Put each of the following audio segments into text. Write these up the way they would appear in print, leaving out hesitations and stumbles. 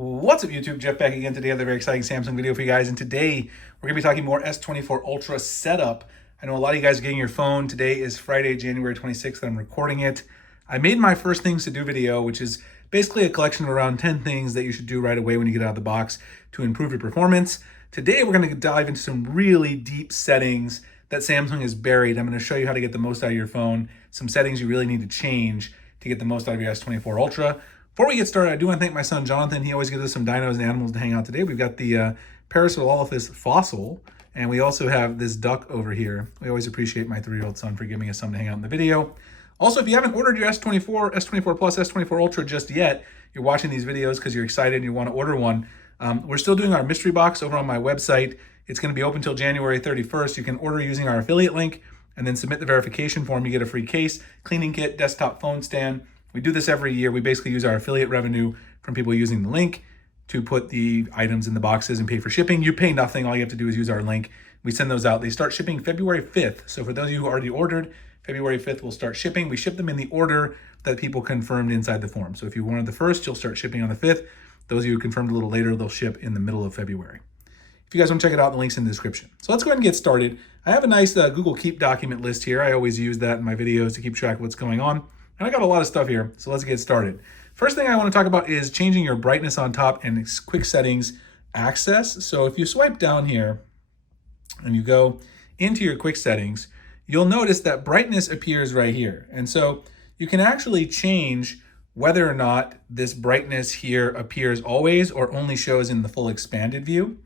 What's up YouTube? Jeff back again today. I have a very exciting Samsung video for you guys, and today we're going to be talking more S24 Ultra setup. I know a lot of you guys are getting your phone. Today is Friday, January 26th that I'm recording it. I made my first things to do video, which is basically a collection of around 10 things that you should do right away when you get out of the box to improve your performance. Today we're going to dive into some really deep settings that Samsung has buried. I'm going to show you how to get the most out of your phone, some settings you really need to change to get the most out of your S24 Ultra. Before we get started, I do want to thank my son Jonathan. He always gives us some dinos and animals to hang out today. We've got the Parasaurolophus fossil, and we also have this duck over here. We always appreciate my 3-year-old son for giving us something to hang out in the video. Also, if you haven't ordered your S24, S24 Plus, S24 Ultra just yet, you're watching these videos because you're excited and you want to order one. We're still doing our mystery box over on my website. It's going to be open until January 31st. You can order using our affiliate link and then submit the verification form. You get a free case, cleaning kit, desktop phone stand. We do this every year. We basically use our affiliate revenue from people using the link to put the items in the boxes and pay for shipping. You pay nothing. All you have to do is use our link. We send those out. They start shipping February 5th. So for those of you who already ordered, February 5th will start shipping. We ship them in the order that people confirmed inside the form. So if you wanted the 1st, you'll start shipping on the 5th. Those of you who confirmed a little later, they'll ship in the middle of February. If you guys want to check it out, the link's in the description. So let's go ahead and get started. I have a nice Google Keep document list here. I always use that in my videos to keep track of what's going on. And I got a lot of stuff here, so let's get started. First thing I want to talk about is changing your brightness on top and quick settings access. So if you swipe down here and you go into your quick settings, you'll notice that brightness appears right here. And so you can actually change whether or not this brightness here appears always or only shows in the full expanded view.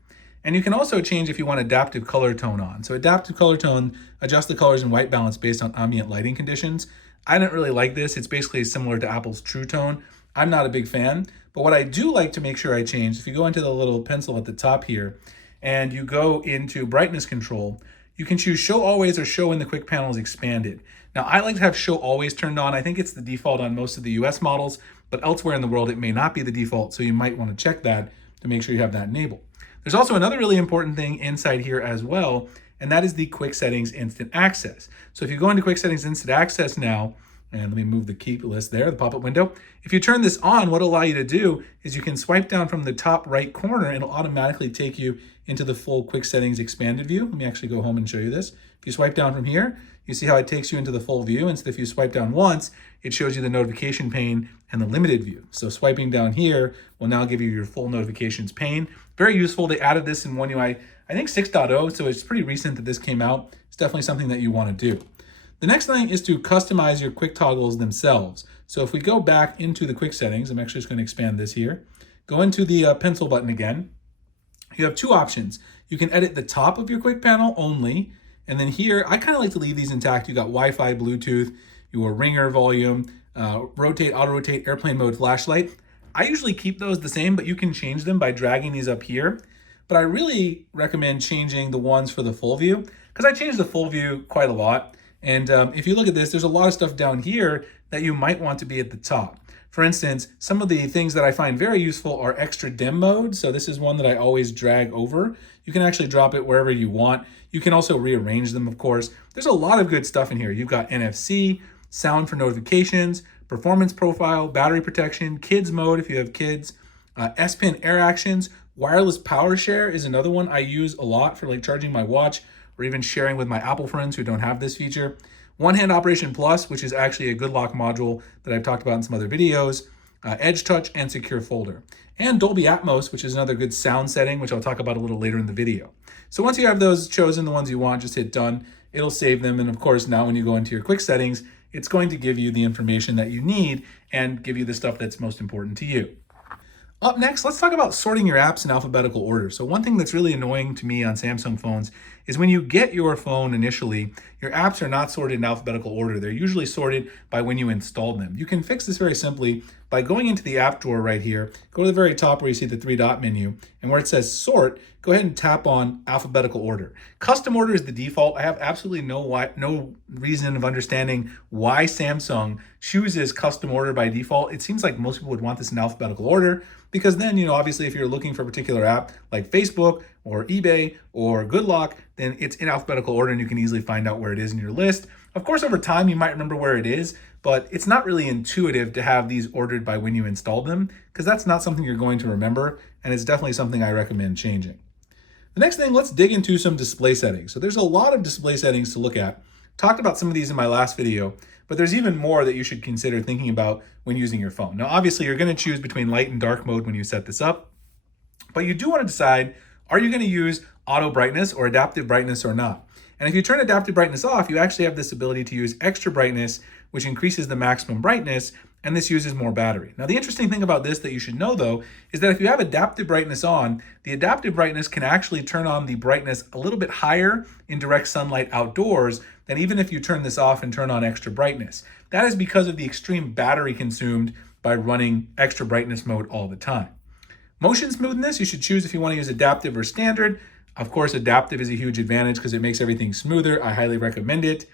And you can also change if you want adaptive color tone on. So adaptive color tone adjusts the colors and white balance based on ambient lighting conditions. I don't really like this. It's basically similar to Apple's True Tone. I'm not a big fan, but what I do like to make sure I change, if you go into the little pencil at the top here and you go into brightness control, you can choose show always or show when the quick panel is expanded. Now I like to have show always turned on. I think it's the default on most of the US models, but elsewhere in the world it may not be the default, so you might want to check that to make sure you have that enabled. There's also another really important thing inside here as well, and that is the quick settings instant access. So if you go into quick settings instant access now, and let me move the keep list there, the pop-up window. If you turn this on, what it'll allow you to do is you can swipe down from the top right corner and it'll automatically take you into the full quick settings expanded view. Let me actually go home and show you this. If you swipe down from here, you see how it takes you into the full view. Instead, if you swipe down once, it shows you the notification pane and the limited view. So swiping down here will now give you your full notifications pane. Very useful. They added this in One UI, I think 6.0, so it's pretty recent that this came out. It's definitely something that you want to do. The next thing is to customize your quick toggles themselves. So if we go back into the quick settings, I'm actually just going to expand this here. Go into the pencil button again. You have two options. You can edit the top of your quick panel only. And then here, I kind of like to leave these intact. You got Wi-Fi, Bluetooth, your ringer volume, rotate, auto rotate, airplane mode, flashlight. I usually keep those the same, but you can change them by dragging these up here. But I really recommend changing the ones for the full view because I change the full view quite a lot. And if you look at this, there's a lot of stuff down here that you might want to be at the top. For instance, some of the things that I find very useful are extra dim mode. So this is one that I always drag over. You can actually drop it wherever you want. You can also rearrange them, of course. There's a lot of good stuff in here. You've got NFC, sound for notifications, performance profile, battery protection, kids mode if you have kids, S Pen air actions, wireless power share is another one I use a lot for like charging my watch or even sharing with my Apple friends who don't have this feature. One-hand operation plus, which is actually a good lock module that I've talked about in some other videos, edge touch and secure folder. And Dolby Atmos, which is another good sound setting, which I'll talk about a little later in the video. So once you have those chosen, the ones you want, just hit done. It'll save them. And of course, now when you go into your quick settings, it's going to give you the information that you need and give you the stuff that's most important to you. Up next, let's talk about sorting your apps in alphabetical order. So one thing that's really annoying to me on Samsung phones is when you get your phone initially, your apps are not sorted in alphabetical order. They're usually sorted by when you installed them. You can fix this very simply by going into the app drawer right here, go to the very top where you see the 3-dot menu, and where it says sort, go ahead and tap on alphabetical order. Custom order is the default. I have absolutely no reason of understanding why Samsung chooses custom order by default. It seems like most people would want this in alphabetical order because then, obviously if you're looking for a particular app like Facebook or eBay or GoodLock, then it's in alphabetical order and you can easily find out where it is in your list. Of course, over time, you might remember where it is, but it's not really intuitive to have these ordered by when you install them, because that's not something you're going to remember, and it's definitely something I recommend changing. The next thing, let's dig into some display settings. So there's a lot of display settings to look at. Talked about some of these in my last video, but there's even more that you should consider thinking about when using your phone. Now, obviously, you're going to choose between light and dark mode when you set this up, but you do want to decide, are you going to use auto brightness or adaptive brightness or not? And if you turn adaptive brightness off, you actually have this ability to use extra brightness, which increases the maximum brightness, and this uses more battery. Now, the interesting thing about this that you should know, though, is that if you have adaptive brightness on, the adaptive brightness can actually turn on the brightness a little bit higher in direct sunlight outdoors than even if you turn this off and turn on extra brightness. That is because of the extreme battery consumed by running extra brightness mode all the time. Motion smoothness, you should choose if you want to use adaptive or standard. Of course, adaptive is a huge advantage because it makes everything smoother. I highly recommend it.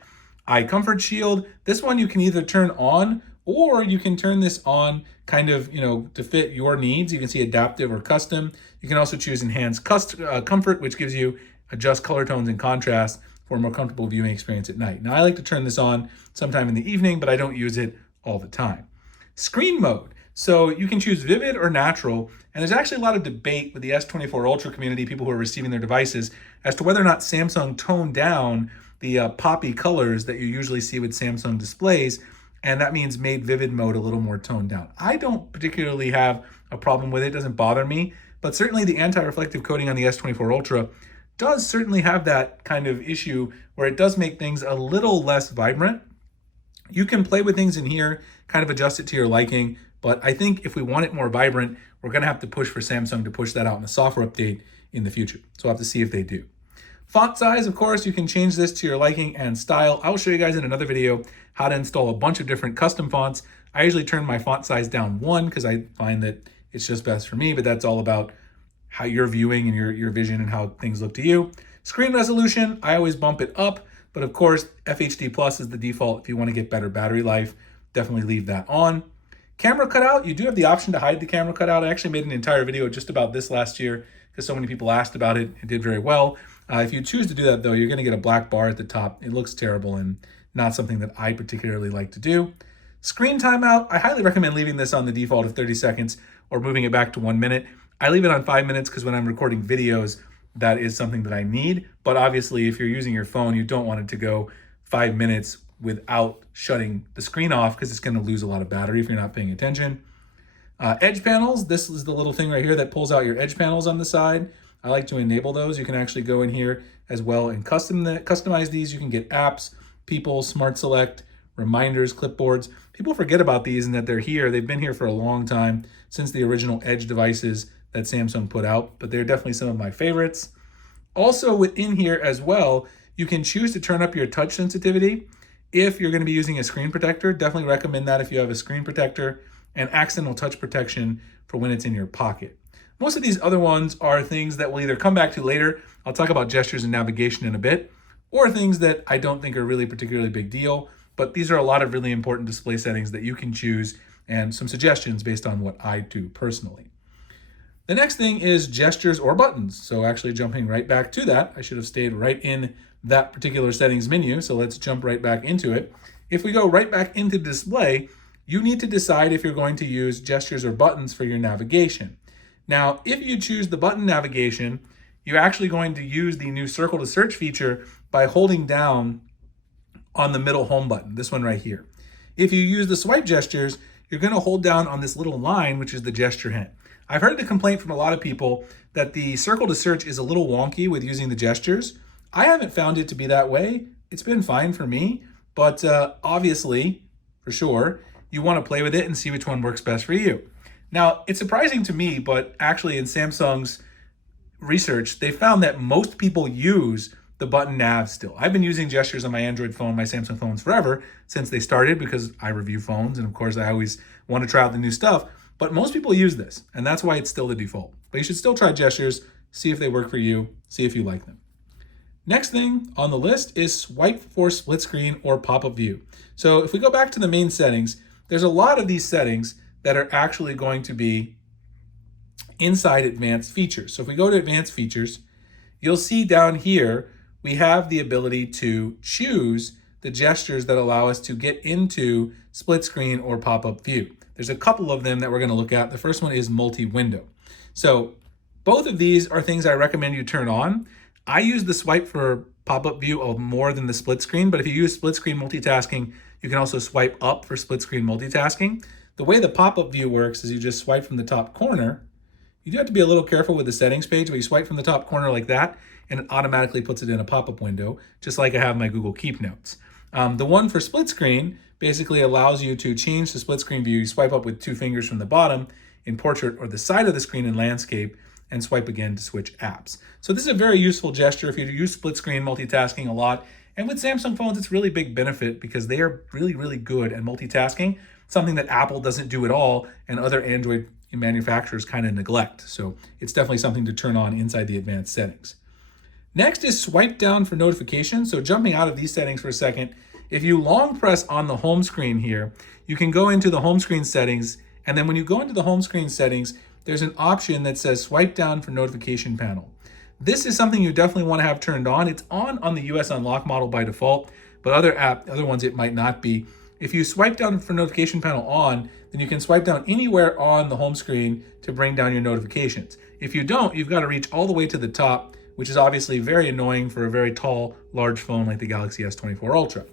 Eye comfort shield, this one you can either turn on or you can turn this on kind of, to fit your needs. You can see adaptive or custom. You can also choose enhanced comfort, which gives you adjust color tones and contrast for a more comfortable viewing experience at night. Now, I like to turn this on sometime in the evening, but I don't use it all the time. Screen mode. So you can choose vivid or natural, and there's actually a lot of debate with the S24 Ultra community, people who are receiving their devices, as to whether or not Samsung toned down the poppy colors that you usually see with Samsung displays, and that means made vivid mode a little more toned down. I don't particularly have a problem with it. It doesn't bother me, but certainly the anti-reflective coating on the S24 Ultra does certainly have that kind of issue where it does make things a little less vibrant. You can play with things in here, kind of adjust it to your liking, but I think if we want it more vibrant, we're going to have to push for Samsung to push that out in a software update in the future. So we'll have to see if they do. Font size, of course, you can change this to your liking and style. I will show you guys in another video how to install a bunch of different custom fonts. I usually turn my font size down 1 because I find that it's just best for me, but that's all about how you're viewing and your vision and how things look to you. Screen resolution, I always bump it up, but of course, FHD Plus is the default. If you want to get better battery life, definitely leave that on. Camera cutout, you do have the option to hide the camera cutout. I actually made an entire video just about this last year because so many people asked about it. It did very well. If you choose to do that, though, you're going to get a black bar at the top. It looks terrible and not something that I particularly like to do. Screen timeout, I highly recommend leaving this on the default of 30 seconds or moving it back to 1 minute. I leave it on 5 minutes because when I'm recording videos, that is something that I need. But obviously, if you're using your phone, you don't want it to go 5 minutes without shutting the screen off because it's going to lose a lot of battery if you're not paying attention. Edge panels, this is the little thing right here that pulls out your edge panels on the side. I like to enable those. You can actually go in here as well and customize these. You can get apps, people, smart select, reminders, clipboards. People forget about these and that they're here. They've been here for a long time, since the original Edge devices that Samsung put out, but they're definitely some of my favorites. Also within here as well, you can choose to turn up your touch sensitivity. If you're going to be using a screen protector, definitely recommend that if you have a screen protector, and accidental touch protection for when it's in your pocket. Most of these other ones are things that we'll either come back to later. I'll talk about gestures and navigation in a bit, or things that I don't think are really particularly big deal, but these are a lot of really important display settings that you can choose and some suggestions based on what I do personally. The next thing is gestures or buttons. So actually jumping right back to that, I should have stayed right in that particular settings menu. So let's jump right back into it. If we go right back into display, you need to decide if you're going to use gestures or buttons for your navigation. Now, if you choose the button navigation, you're actually going to use the new circle to search feature by holding down on the middle home button, this one right here. If you use the swipe gestures, you're going to hold down on this little line, which is the gesture hint. I've heard the complaint from a lot of people that the circle to search is a little wonky with using the gestures. I haven't found it to be that way. It's been fine for me, but obviously, for sure, you want to play with it and see which one works best for you. Now, it's surprising to me, but actually in Samsung's research, they found that most people use the button nav still. I've been using gestures on my Android phone, my Samsung phones forever since they started because I review phones and of course I always want to try out the new stuff, but most people use this and that's why it's still the default. But you should still try gestures, see if they work for you, see if you like them. Next thing on the list is swipe for split screen or pop-up view. So if we go back to the main settings, there's a lot of these settings that are actually going to be inside advanced features. So if we go to advanced features, you'll see down here, we have the ability to choose the gestures that allow us to get into split screen or pop-up view. There's a couple of them that we're going to look at. The first one is multi-window. So both of these are things I recommend you turn on. I use the swipe for pop-up view more than the split screen, but if you use split screen multitasking, you can also swipe up for split screen multitasking. The way the pop-up view works is you just swipe from the top corner. You do have to be a little careful with the settings page, but you swipe from the top corner like that, and it automatically puts it in a pop-up window, just like I have my Google Keep Notes. The one for split screen basically allows you to change the split screen view. You swipe up with 2 fingers from the bottom in portrait or the side of the screen in landscape, and swipe again to switch apps. So this is a very useful gesture if you use split screen multitasking a lot. And with Samsung phones, it's really big benefit because they are really, really good at multitasking, something that Apple doesn't do at all and other Android manufacturers kind of neglect. So it's definitely something to turn on inside the advanced settings. Next is swipe down for notifications. So jumping out of these settings for a second, if you long press on the home screen here, you can go into the home screen settings. And then when you go into the home screen settings, there's an option that says swipe down for notification panel. This is something you definitely want to have turned on. It's on the US Unlock model by default, but other ones it might not be. If you swipe down for notification panel on, then you can swipe down anywhere on the home screen to bring down your notifications. If you don't, you've got to reach all the way to the top, which is obviously very annoying for a very tall, large phone like the Galaxy S24 Ultra.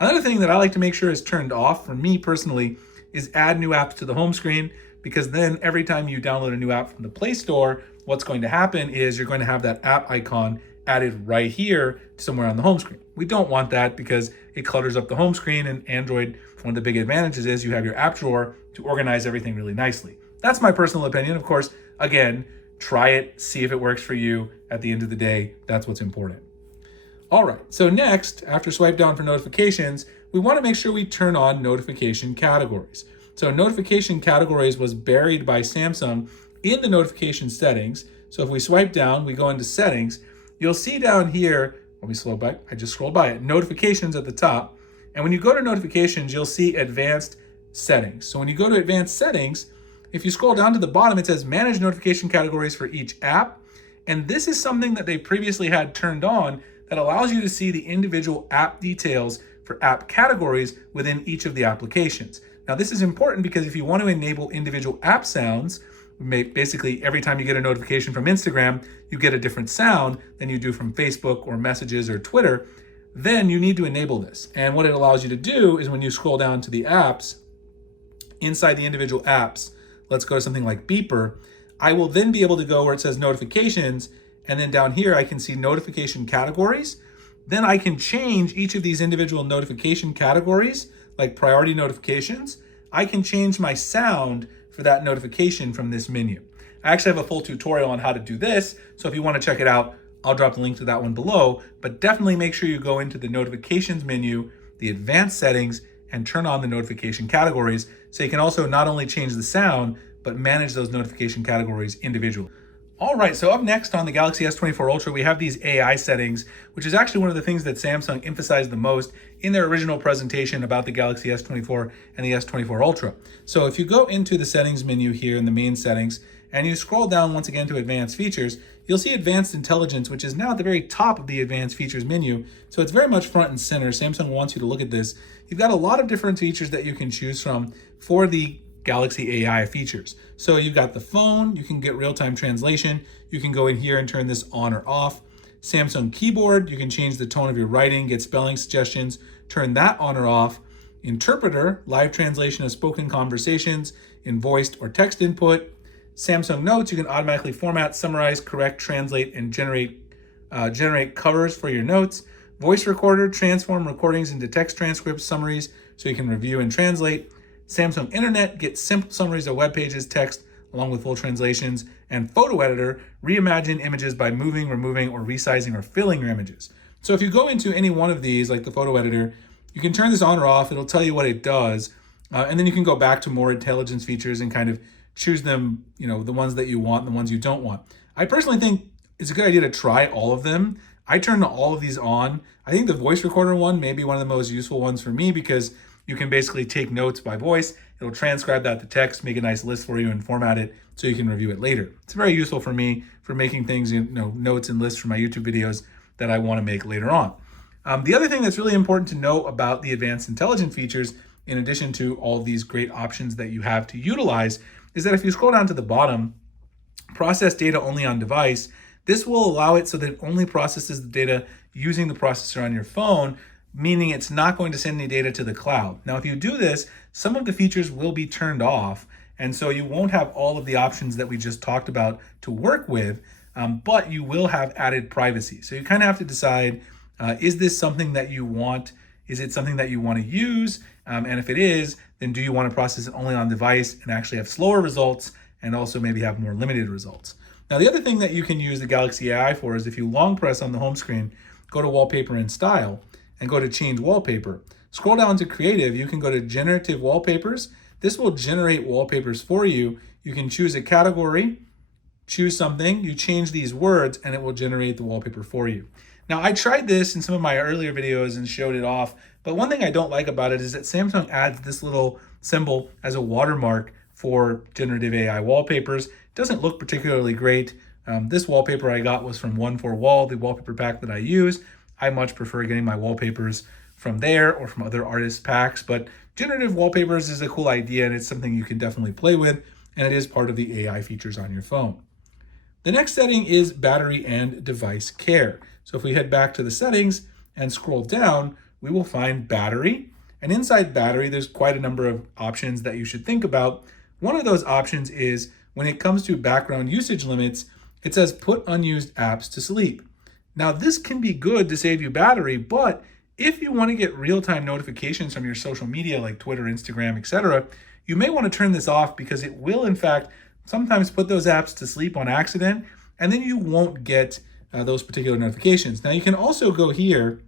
Another thing that I like to make sure is turned off for me personally is add new apps to the home screen, because then every time you download a new app from the Play Store, what's going to happen is you're going to have that app icon added right here somewhere on the home screen. We don't want that because it clutters up the home screen, and Android, one of the big advantages is you have your app drawer to organize everything really nicely. That's my personal opinion. Of course, again, try it, see if it works for you. At the end of the day, that's what's important. All right, so next, after swipe down for notifications, we want to make sure we turn on notification categories. So notification categories was buried by Samsung in the notification settings. So if we swipe down, we go into settings, you'll see down here, let me scroll back, I just scrolled by it, notifications at the top. And when you go to notifications, you'll see advanced settings. So when you go to advanced settings, if you scroll down to the bottom, it says manage notification categories for each app. And this is something that they previously had turned on that allows you to see the individual app details for app categories within each of the applications. Now, this is important because if you want to enable individual app sounds, basically every time you get a notification from Instagram, you get a different sound than you do from Facebook or Messages or Twitter, then you need to enable this. And what it allows you to do is when you scroll down to the apps, inside the individual apps, let's go to something like Beeper, I will then be able to go where it says notifications, and then down here I can see notification categories. Then I can change each of these individual notification categories, like priority notifications. I can change my sound for that notification from this menu. I actually have a full tutorial on how to do this, so if you want to check it out, I'll drop the link to that one below, but definitely make sure you go into the notifications menu, the advanced settings, and turn on the notification categories so you can also not only change the sound, but manage those notification categories individually. All right, so up next on the Galaxy S24 Ultra, we have these AI settings, which is actually one of the things that Samsung emphasized the most in their original presentation about the Galaxy S24 and the S24 Ultra. So if you go into the settings menu here in the main settings, and you scroll down once again to advanced features, you'll see advanced intelligence, which is now at the very top of the advanced features menu. So it's very much front and center. Samsung wants you to look at this. You've got a lot of different features that you can choose from for the Galaxy AI features. So you've got the phone, you can get real-time translation, you can go in here and turn this on or off. Samsung keyboard, you can change the tone of your writing, get spelling suggestions, turn that on or off. Interpreter, live translation of spoken conversations in voiced or text input. Samsung Notes, you can automatically format, summarize, correct, translate, and generate covers for your notes. Voice recorder, transform recordings into text transcripts, summaries, so you can review and translate. Samsung Internet, get simple summaries of web pages, text, along with full translations. And Photo Editor, reimagine images by moving, removing, or resizing or filling your images. So if you go into any one of these, like the Photo Editor, you can turn this on or off. It'll tell you what it does. And then you can go back to more intelligence features and kind of choose them, the ones that you want and the ones you don't want. I personally think it's a good idea to try all of them. I turn all of these on. I think the voice recorder one may be one of the most useful ones for me because you can basically take notes by voice. It'll transcribe that to text, make a nice list for you and format it so you can review it later. It's very useful for me for making things, notes and lists for my YouTube videos that I want to make later on. The other thing that's really important to know about the advanced intelligent features, in addition to all of these great options that you have to utilize, is that if you scroll down to the bottom, process data only on device, this will allow it so that it only processes the data using the processor on your phone, meaning it's not going to send any data to the cloud. Now, if you do this, some of the features will be turned off, and so you won't have all of the options that we just talked about to work with, but you will have added privacy. So you kind of have to decide, is this something that you want? Is it something that you want to use? And if it is, then do you want to process it only on device and actually have slower results and also maybe have more limited results? Now, the other thing that you can use the Galaxy AI for is if you long press on the home screen, go to Wallpaper and Style, and go to Change Wallpaper. Scroll down to Creative, you can go to Generative Wallpapers. This will generate wallpapers for you. You can choose a category, choose something, you change these words, and it will generate the wallpaper for you. Now, I tried this in some of my earlier videos and showed it off, but one thing I don't like about it is that Samsung adds this little symbol as a watermark for generative AI wallpapers. It doesn't look particularly great. This wallpaper I got was from 1-4-Wall, the wallpaper pack that I use. I much prefer getting my wallpapers from there or from other artist packs, but generative wallpapers is a cool idea and it's something you can definitely play with, and it is part of the AI features on your phone. The next setting is battery and device care. So if we head back to the settings and scroll down, we will find battery. And inside battery, there's quite a number of options that you should think about. One of those options is when it comes to background usage limits, it says put unused apps to sleep. Now, this can be good to save you battery, but if you want to get real-time notifications from your social media like Twitter, Instagram, etc., you may want to turn this off because it will, in fact, sometimes put those apps to sleep on accident, and then you won't get those particular notifications. Now, you can also go here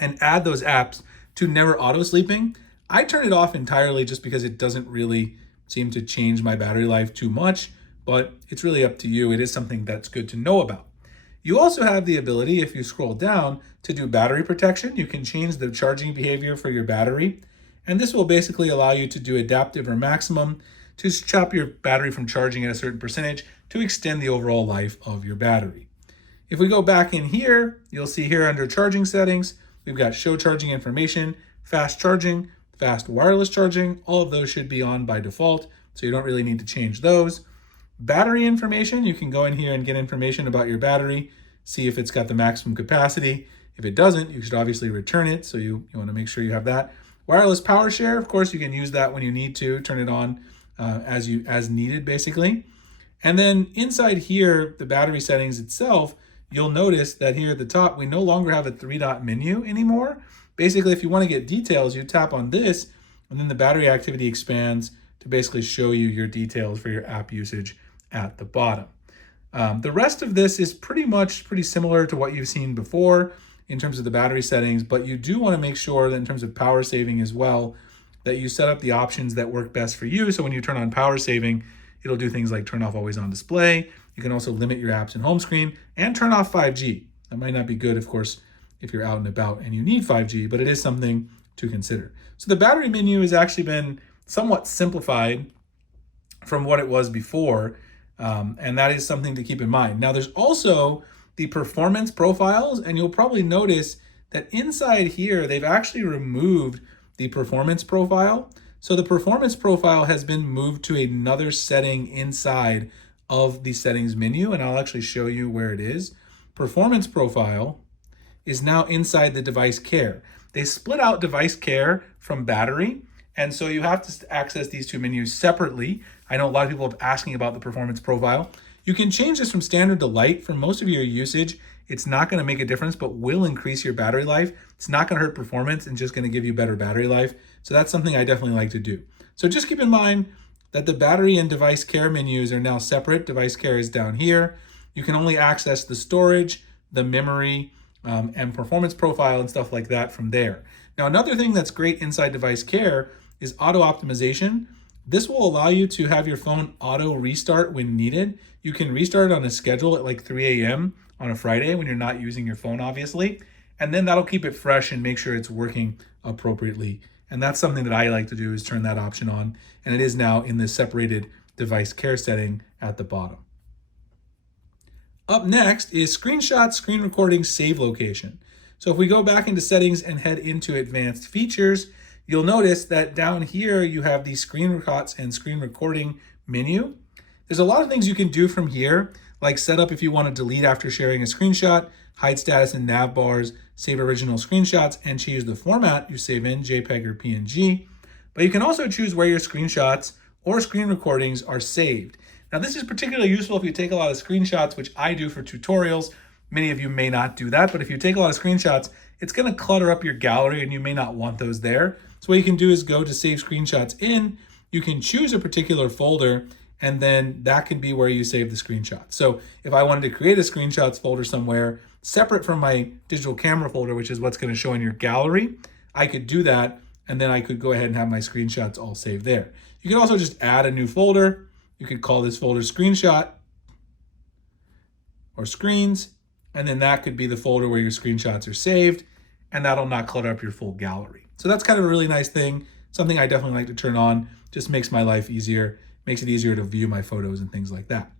and add those apps to never auto sleeping. I turn it off entirely just because it doesn't really seem to change my battery life too much, but it's really up to you. It is something that's good to know about. You also have the ability, if you scroll down, to do battery protection. You can change the charging behavior for your battery, and this will basically allow you to do adaptive or maximum to stop your battery from charging at a certain percentage to extend the overall life of your battery. If we go back in here, you'll see here under charging settings, we've got show charging information, fast charging, fast wireless charging. All of those should be on by default, so you don't really need to change those. Battery information, you can go in here and get information about your battery, see if it's got the maximum capacity. If it doesn't, you should obviously return it, so you want to make sure you have that. Wireless power share, of course, you can use that when you need to, turn it on as needed, basically. And then inside here, the battery settings itself, you'll notice that here at the top, we no longer have a 3-dot menu anymore. Basically, if you want to get details, you tap on this, and then the battery activity expands to basically show you your details for your app usage at the bottom. The rest of this is pretty similar to what you've seen before in terms of the battery settings, but you do want to make sure that in terms of power saving as well, that you set up the options that work best for you. So when you turn on power saving, it'll do things like turn off always on display. You can also limit your apps and home screen and turn off 5G. That might not be good, of course, if you're out and about and you need 5G, but it is something to consider. So the battery menu has actually been somewhat simplified from what it was before, and that is something to keep in mind. Now, there's also the performance profiles, and you'll probably notice that inside here, they've actually removed the performance profile. So the performance profile has been moved to another setting inside of the settings menu, and I'll actually show you where it is. Performance profile is now inside the device care. They split out device care from battery, and so you have to access these two menus separately. I know a lot of people are asking about the performance profile. You can change this from standard to light. For most of your usage, it's not going to make a difference, but will increase your battery life. It's not going to hurt performance and just going to give you better battery life. So that's something I definitely like to do. So just keep in mind that the battery and device care menus are now separate. Device care is down here. You can only access the storage, the memory, and performance profile and stuff like that from there. Now, another thing that's great inside device care is auto optimization. This will allow you to have your phone auto restart when needed. You can restart on a schedule at like 3 a.m. on a Friday when you're not using your phone, obviously. And then that'll keep it fresh and make sure it's working appropriately. And that's something that I like to do, is turn that option on. And it is now in the separated device care setting at the bottom. Up next is screenshot, screen recording, save location. So if we go back into settings and head into advanced features, you'll notice that down here you have the screen records and screen recording menu. There's a lot of things you can do from here, like set up if you want to delete after sharing a screenshot, hide status and nav bars, save original screenshots, and choose the format you save in, JPEG or PNG. But you can also choose where your screenshots or screen recordings are saved. Now this is particularly useful if you take a lot of screenshots, which I do for tutorials. Many of you may not do that, but if you take a lot of screenshots, it's going to clutter up your gallery and you may not want those there. So what you can do is go to save screenshots in, you can choose a particular folder, and then that can be where you save the screenshot. So if I wanted to create a screenshots folder somewhere separate from my digital camera folder, which is what's going to show in your gallery, I could do that, and then I could go ahead and have my screenshots all saved there. You can also just add a new folder. You could call this folder screenshot or screens, and then that could be the folder where your screenshots are saved, and that'll not clutter up your full gallery. So that's kind of a really nice thing, something I definitely like to turn on. Just makes my life easier, makes it easier to view my photos and things like that.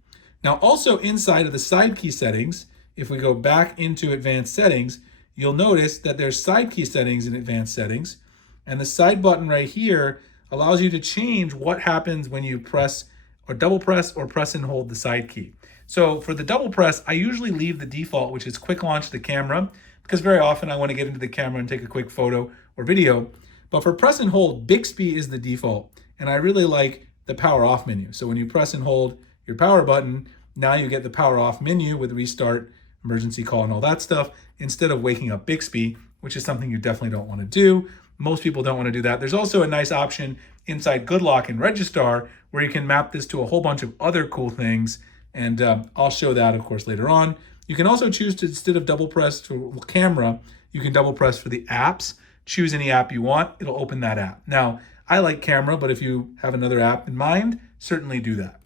Now also inside of the side key settings, if we go back into advanced settings, you'll notice that there's side key settings in advanced settings, and the side button right here allows you to change what happens when you press or double press or press and hold the side key. So for the double press, I usually leave the default, which is quick launch the camera, because very often I want to get into the camera and take a quick photo or video. But for press and hold, Bixby is the default, and I really like the power off menu. So when you press and hold your power button, now you get the power off menu with restart, emergency call, and all that stuff, instead of waking up Bixby, which is something you definitely don't want to do. Most people don't want to do that. There's also a nice option inside Good Lock and Registrar where you can map this to a whole bunch of other cool things, and I'll show that, of course, later on. You can also choose to, instead of double press for camera, you can double press for the apps. Choose any app you want, it'll open that app. Now, I like camera, but if you have another app in mind, certainly do that.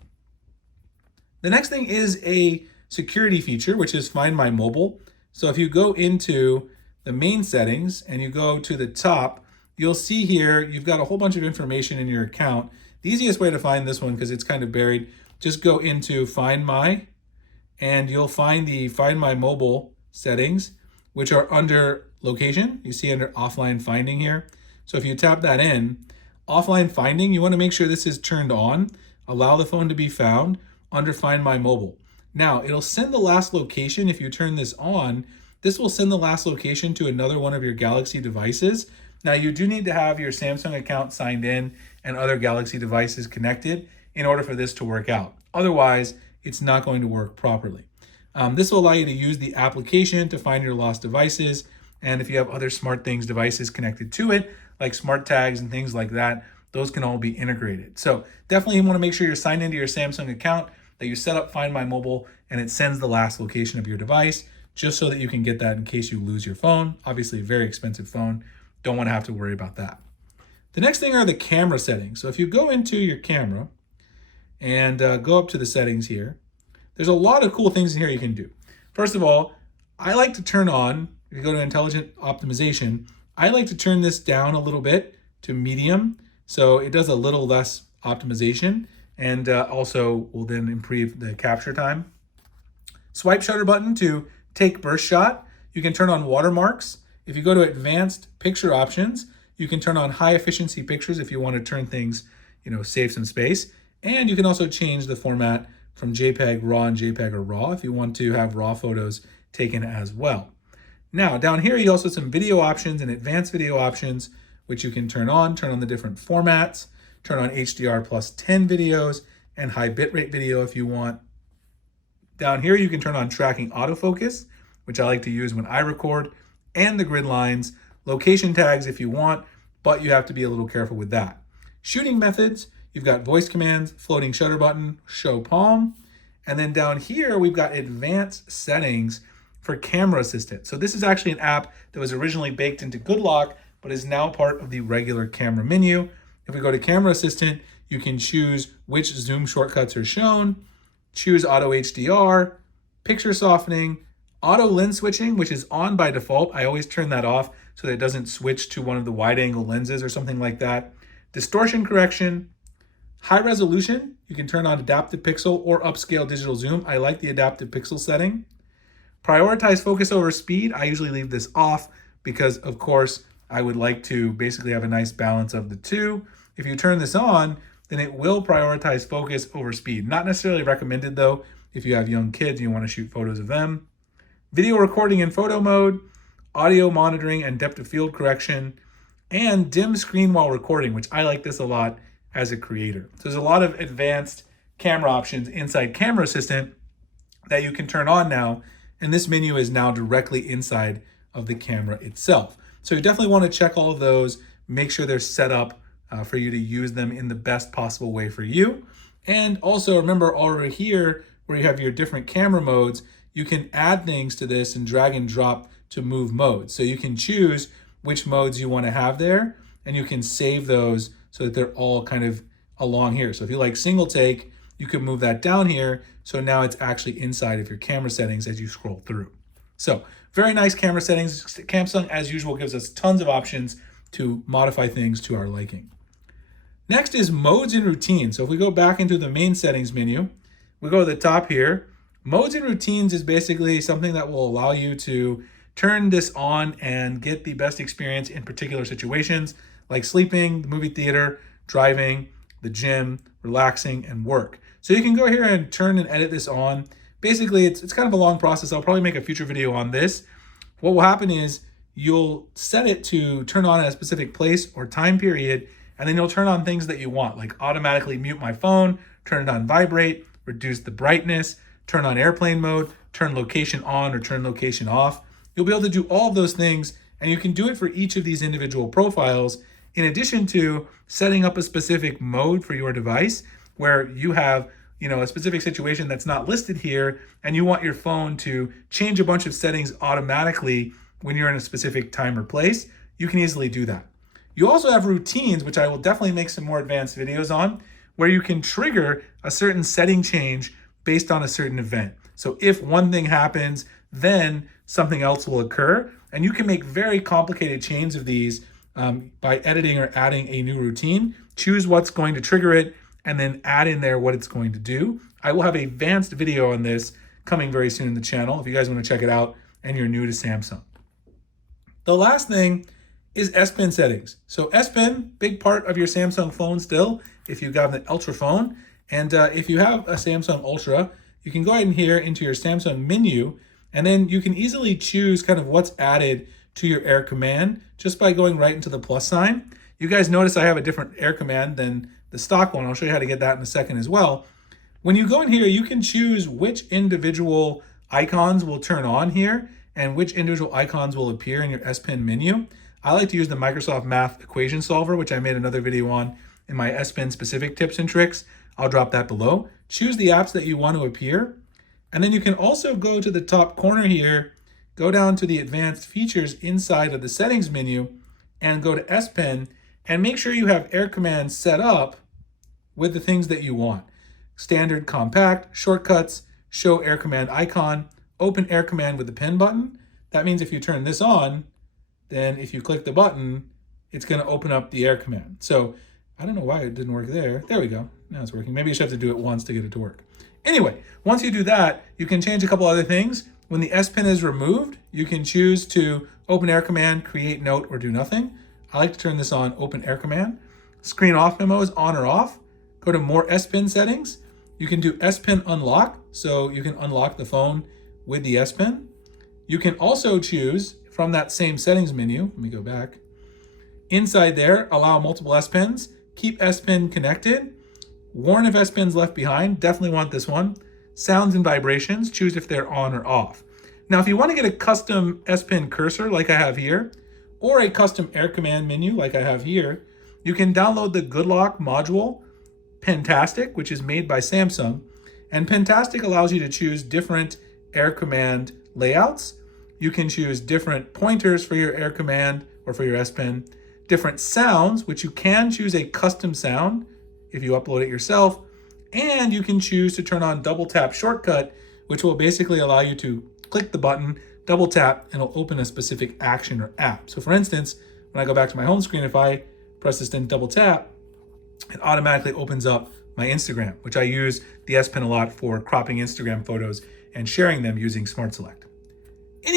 The next thing is a security feature, which is Find My Mobile. So if you go into the main settings and you go to the top, you'll see here you've got a whole bunch of information in your account. The easiest way to find this one, because it's kind of buried, just go into Find My, and you'll find the Find My Mobile settings, which are under location. You see under offline finding here. So if you tap that in, offline finding, you want to make sure this is turned on. Allow the phone to be found under Find My Mobile. Now, it'll send the last location. If you turn this on, this will send the last location to another one of your Galaxy devices. Now, you do need to have your Samsung account signed in and other Galaxy devices connected in order for this to work out. Otherwise, it's not going to work properly. This will allow you to use the application to find your lost devices. And if you have other SmartThings devices connected to it, like smart tags and things like that, those can all be integrated. So definitely you want to make sure you're signed into your Samsung account, that you set up Find My Mobile, and it sends the last location of your device, just so that you can get that in case you lose your phone. Obviously, a very expensive phone. Don't want to have to worry about that. The next thing are the camera settings. So if you go into your camera and go up to the settings here, there's a lot of cool things in here you can do. First of all, I like to turn on, if you go to intelligent optimization, I like to turn this down a little bit to medium, so it does a little less optimization, and also will then improve the capture time. Swipe shutter button to take burst shot. You can turn on watermarks. If you go to advanced picture options, you can turn on high efficiency pictures if you want to turn things, save some space. And you can also change the format from JPEG, RAW, and JPEG or RAW if you want to have RAW photos taken as well. Now, down here, you also have some video options and advanced video options, which you can turn on the different formats, turn on HDR plus 10 videos, and high bitrate video if you want. Down here, you can turn on tracking autofocus, which I like to use when I record, and the grid lines, location tags if you want, but you have to be a little careful with that. Shooting methods, you've got voice commands, floating shutter button, show palm, and then down here, we've got advanced settings for camera assistant. So this is actually an app that was originally baked into Good Lock, but is now part of the regular camera menu. If we go to camera assistant, you can choose which zoom shortcuts are shown, choose auto HDR, picture softening, auto lens switching, which is on by default. I always turn that off so that it doesn't switch to one of the wide angle lenses or something like that. Distortion correction, high resolution, you can turn on adaptive pixel or upscale digital zoom. I like the adaptive pixel setting. Prioritize focus over speed. I usually leave this off because, of course, I would like to basically have a nice balance of the two. If you turn this on, then it will prioritize focus over speed. Not necessarily recommended though, if you have young kids and you want to shoot photos of them. Video recording in photo mode, audio monitoring and depth of field correction, and dim screen while recording, which I like this a lot as a creator. So there's a lot of advanced camera options inside Camera Assistant that you can turn on now, and this menu is now directly inside of the camera itself. So you definitely want to check all of those, make sure they're set up for you to use them in the best possible way for you. And also remember over here where you have your different camera modes, you can add things to this and drag and drop to move modes. So you can choose which modes you want to have there, and you can save those so that they're all kind of along here. So if you like single take, you can move that down here. So now it's actually inside of your camera settings as you scroll through. So very nice camera settings. Samsung, as usual, gives us tons of options to modify things to our liking. Next is modes and routines. So if we go back into the main settings menu, we go to the top here. Modes and routines is basically something that will allow you to turn this on and get the best experience in particular situations like sleeping, the movie theater, driving, the gym, relaxing, and work. So you can go here and turn and edit this on. Basically, it's kind of a long process. I'll probably make a future video on this. What will happen is you'll set it to turn on at a specific place or time period, and then you'll turn on things that you want, like automatically mute my phone, turn it on vibrate, reduce the brightness, turn on airplane mode, turn location on or turn location off. You'll be able to do all of those things, and you can do it for each of these individual profiles, in addition to setting up a specific mode for your device where you have a specific situation that's not listed here, and you want your phone to change a bunch of settings automatically when you're in a specific time or place. You can easily do that. You also have routines, which I will definitely make some more advanced videos on, where you can trigger a certain setting change based on a certain event. So if one thing happens, then something else will occur, and you can make very complicated chains of these by editing or adding a new routine. Choose what's going to trigger it, and then add in there what it's going to do. I will have an advanced video on this coming very soon in the channel if you guys want to check it out and you're new to Samsung. The last thing is S Pen settings. So S Pen, big part of your Samsung phone still, if you've got an Ultra phone. And if you have a Samsung Ultra, you can go ahead and here into your Samsung menu, and then you can easily choose kind of what's added to your Air Command just by going right into the plus sign. You guys notice I have a different Air Command than the stock one. I'll show you how to get that in a second as well. When you go in here, you can choose which individual icons will turn on here and which individual icons will appear in your S Pen menu. I like to use the Microsoft Math Equation Solver, which I made another video on in my S Pen specific tips and tricks. I'll drop that below. Choose the apps that you want to appear. And then you can also go to the top corner here, go down to the advanced features inside of the settings menu, and go to S Pen, and make sure you have Air Command set up with the things that you want. Standard, compact, shortcuts, show Air Command icon, open Air Command with the pen button. That means if you turn this on, then if you click the button, it's going to open up the Air Command. So I don't know why it didn't work there. There we go. Now it's working. Maybe you should have to do it once to get it to work. Anyway, once you do that, you can change a couple other things. When the S Pen is removed, you can choose to open Air Command, create note, or do nothing. I like to turn this on, open Air Command. Screen off memo is on or off. Go to more S Pen settings. You can do S Pen unlock, so you can unlock the phone with the S Pen. You can also choose from that same settings menu, let me go back. Inside there, allow multiple S Pens, keep S Pen connected, warn if S Pen's left behind, definitely want this one. Sounds and vibrations, choose if they're on or off. Now, if you want to get a custom S Pen cursor like I have here, or a custom Air Command menu like I have here, you can download the GoodLock module, Pentastic, which is made by Samsung. And Pentastic allows you to choose different Air Command layouts. You can choose different pointers for your Air Command or for your S Pen, different sounds, which you can choose a custom sound if you upload it yourself. And you can choose to turn on double tap shortcut, which will basically allow you to click the button, double tap, and it'll open a specific action or app. So for instance, when I go back to my home screen, if I press this and double tap, it automatically opens up my Instagram, which I use the S Pen a lot for cropping Instagram photos and sharing them using Smart Select.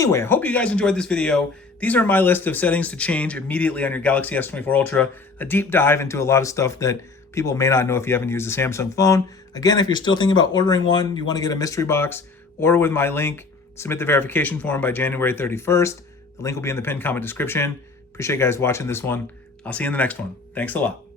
Anyway, I hope you guys enjoyed this video. These are my list of settings to change immediately on your Galaxy S24 Ultra. A deep dive into a lot of stuff that people may not know if you haven't used a Samsung phone. Again, if you're still thinking about ordering one, you want to get a mystery box, order with my link, submit the verification form by January 31st. The link will be in the pinned comment description. Appreciate you guys watching this one. I'll see you in the next one. Thanks a lot.